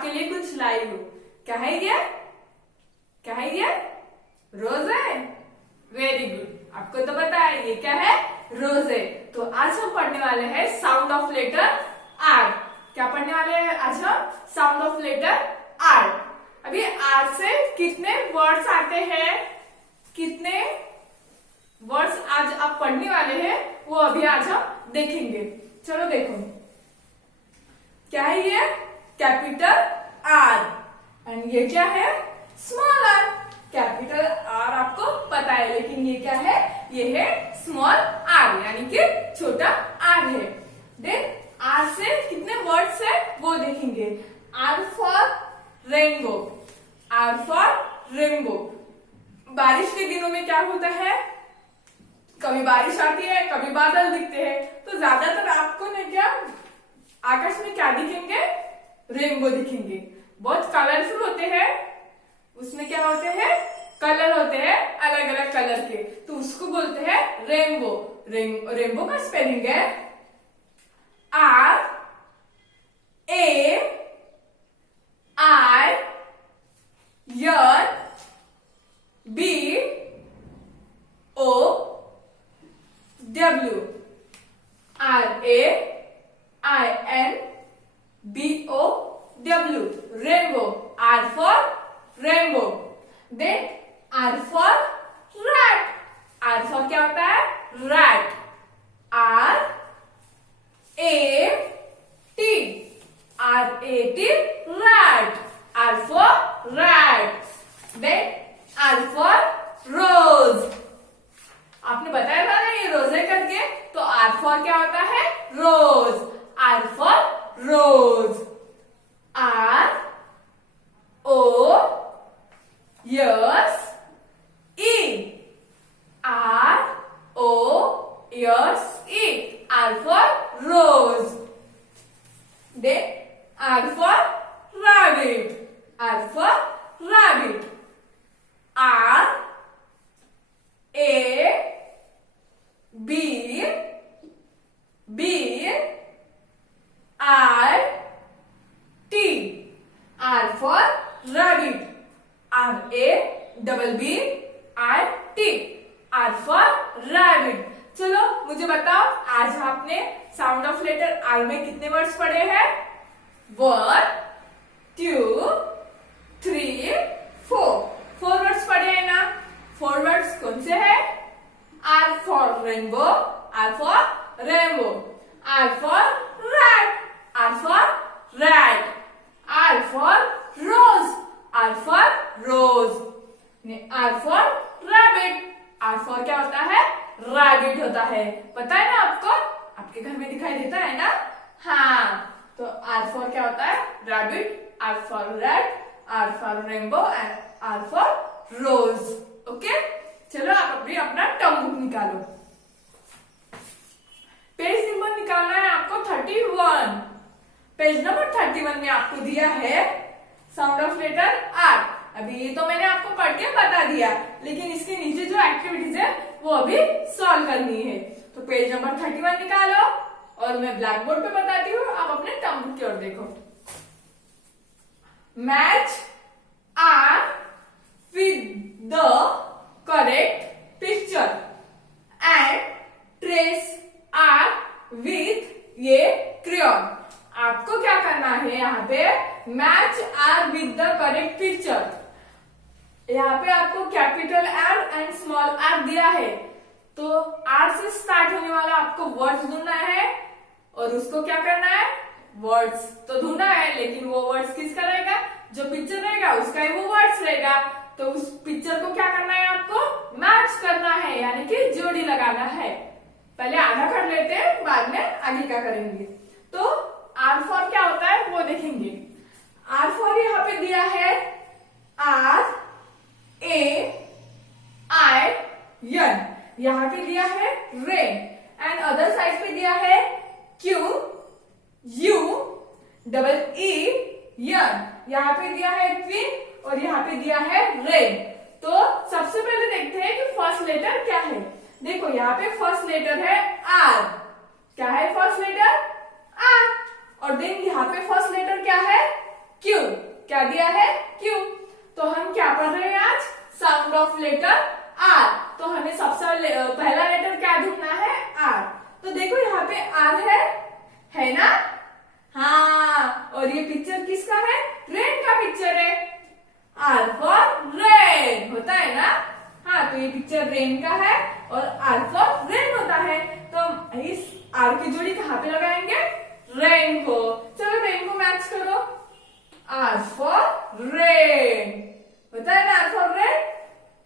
आपके लिए कुछ लाई हूँ। क्या है ये? क्या है ये? रोज है। वेरी गुड, आपको तो पता है ये क्या है? रोज है। तो आज हम पढ़ने वाले हैं साउंड ऑफ लेटर आर। क्या पढ़ने वाले हैं आज हम? Sound of letter R. अभी आर से कितने वर्ड्स आते हैं, कितने वर्ड्स आज आप पढ़ने वाले हैं वो अभी आज हम देखेंगे। चलो देखो, क्या है ये? Capital R. एंड ये क्या है? Small are. कैपिटल आर आपको पता है, लेकिन ये क्या है? ये है स्मॉल आर, यानी कि छोटा आर है। देन आर से कितने वर्ड्स है वो देखेंगे। R for rainbow. R for rainbow. बारिश के दिनों में क्या होता है? कभी बारिश आती है, कभी बादल दिखते हैं, तो ज्यादातर आपको न क्या आकाश में क्या दिखेंगे? रेनबो दिखेंगे। बहुत कलरफुल होते हैं, उसमें क्या होते हैं? कलर होते हैं अलग अलग कलर के, तो उसको बोलते हैं रेनबो। रेनबो का स्पेलिंग है R A I N B O W। R A I N B O W, rainbow. R for rainbow. Then R for rat. R for क्या होता है? Rat. R A T, R A T, rat. R for rat. Then R for rose. आपने बताया था ना ये रोज है करके, तो R for क्या होता है? रोज। R for rose. R O S E, R O S E, R for rose. Then R for rabbit. R for rabbit. R A B B I T, R for rabbit. R A B I T, R for rabbit. चलो मुझे बताओ, आज आपने sound of letter R में कितने words पढ़े हैं? 1 2 3 4। 4 words पढ़े हैं ना? 4 वर्ड्स कौन से हैं? R for rainbow, R for rainbow. R for rat, R for rat। R for rose, R for rose। R for rabbit, R for क्या होता है? रैबिट होता है। पता है ना आपको? आपके घर में दिखाई देता है ना? हाँ, तो R for क्या होता है? Rabbit. R for rat, R for rainbow and R for rose. Okay, चलो आप अभी अपना टर्म बुक निकालो। पेज नंबर निकालना है आपको 31। पेज नंबर 31 में आपको दिया है साउंड ऑफ लेटर आर। अभी ये तो मैंने आपको पढ़ के बता दिया, लेकिन इसके नीचे जो एक्टिविटीज है वो अभी सॉल्व करनी है। तो पेज नंबर 31 निकालो और मैं ब्लैक बोर्ड पे बताती हूँ, आप अपने टर्म बुक की ओर देखो। Match R with the correct picture and trace R with ये क्रेयॉन। आपको क्या करना है यहाँ पे? Match R with the correct picture. यहाँ पे आपको capital R and small R दिया है, तो आर से स्टार्ट होने वाला आपको वर्ड्स ढूंढना है और उसको क्या करना है? वर्ड्स तो ढूंढना है, लेकिन वो वर्ड्स किसका रहेगा? जो पिक्चर रहेगा उसका ही वो वर्ड्स रहेगा। तो उस पिक्चर को क्या करना है? आपको मैच करना है, यानी कि जोड़ी लगाना है। पहले आधा कर लेते हैं, बाद में आगे क्या करेंगे। तो आर फॉर क्या होता है वो देखेंगे। आर फॉर यहाँ पे दिया है R A I N, यहाँ पे दिया है रेन एंड अदर साइड पे दिया है Q U E N, यहाँ पे दिया है क्वीन और यहाँ पे दिया है रेन। तो सबसे पहले देखते हैं कि फर्स्ट लेटर क्या है। देखो यहाँ पे फर्स्ट लेटर है आर। क्या है फर्स्ट लेटर? आर। और देन यहाँ पे फर्स्ट लेटर क्या है? क्यू। क्या दिया है? क्यू। तो हम क्या पढ़ रहे हैं आज? Sound of letter R. तो हमें सबसे पहला लेटर क्या ढूंढना है? आर। तो देखो यहाँ पे आर है ना? हाँ, और ये पिक्चर किसका है? रेन का पिक्चर है। आर फॉर रेन होता है ना? हाँ, तो ये पिक्चर रेन का है और आर फॉर रेन होता है। तो हम इस आर की जोड़ी कहाँ पे लगाएंगे? रेन को। चलो रेन को मैच करो। आर फॉर रेन होता है ना? R for rain.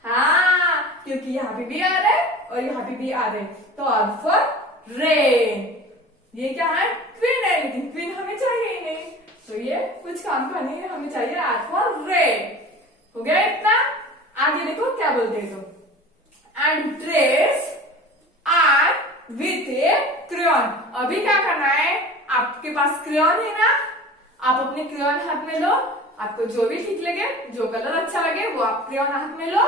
हाँ, क्योंकि यहाँ पे भी आर है और यहाँ पे भी आर है, तो आर फॉर रेन। ये क्या है? क्वीन है, लेकिन क्वीन हमें चाहिए ही नहीं, तो ये कुछ काम का नहीं है, हमें चाहिए आर फॉर रेन। हो गया इतना? आगे देखो क्या बोलते हैं। तो and trace R with a crayon. अभी क्या करना है? आपके पास क्रेयॉन है ना? आप अपने क्रेयॉन हाथ में लो, आपको जो भी ठीक लगे, जो कलर अच्छा लगे वो आप क्रेयॉन हाथ में लो,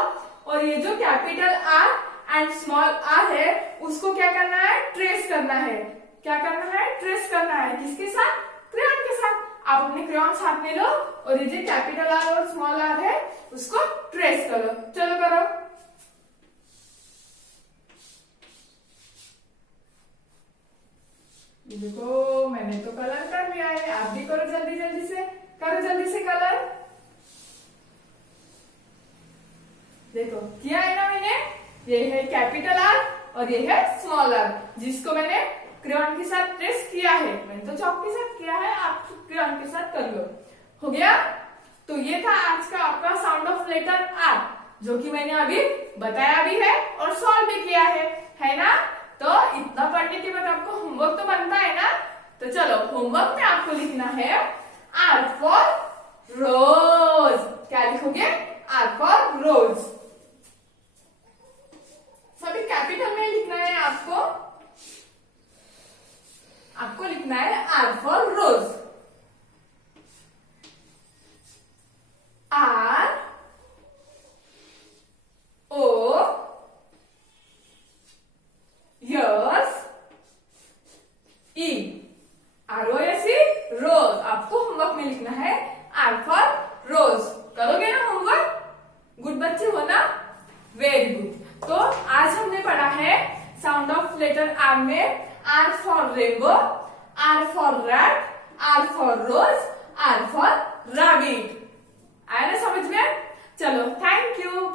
और ये जो capital R and small R है उसको क्या करना है? ट्रेस करना है। क्या करना है? ट्रेस करना है। किसके साथ? क्रेयॉन के साथ। आप अपने क्रेयॉन हाथ में लो और ये जो कैपिटल आर और स्मॉल आर है उसको ट्रेस करो। चलो करो। देखो मैंने तो कलर कर लिया है, आप भी करो जल्दी जल्दी से। करो जल्दी से कलर। देखो किया है ना मैंने? ये है कैपिटल आर और ये है स्मॉल आर, जिसको मैंने क्रेयॉन के साथ ट्रेस किया है। मैंने तो चॉक के साथ किया है, आप क्रेयॉन के साथ कर लो। हो गया? तो ये था आज का आपका साउंड ऑफ लेटर आर, जो कि मैंने अभी बताया भी है और सॉल्व भी किया है ना? तो इतना पढ़ने के बाद आपको होमवर्क तो बनता है ना? तो चलो होमवर्क में आपको लिखना है आर फॉर रोज। क्या लिखोगे? R for rose. सभी कैपिटल में लिखना है आपको। आपको लिखना है R for rose. R O S E. ROSE rose. आपको होमवर्क में लिखना है आर फॉर रोज। करोगे ना होमवर्क? गुड बच्चे हो ना? Very good. तो आज हमने पढ़ा है साउंड ऑफ लेटर आर में R for rainbow, R for rat, R for rose, R for rabbit. आया ना समझ में? चलो थैंक यू।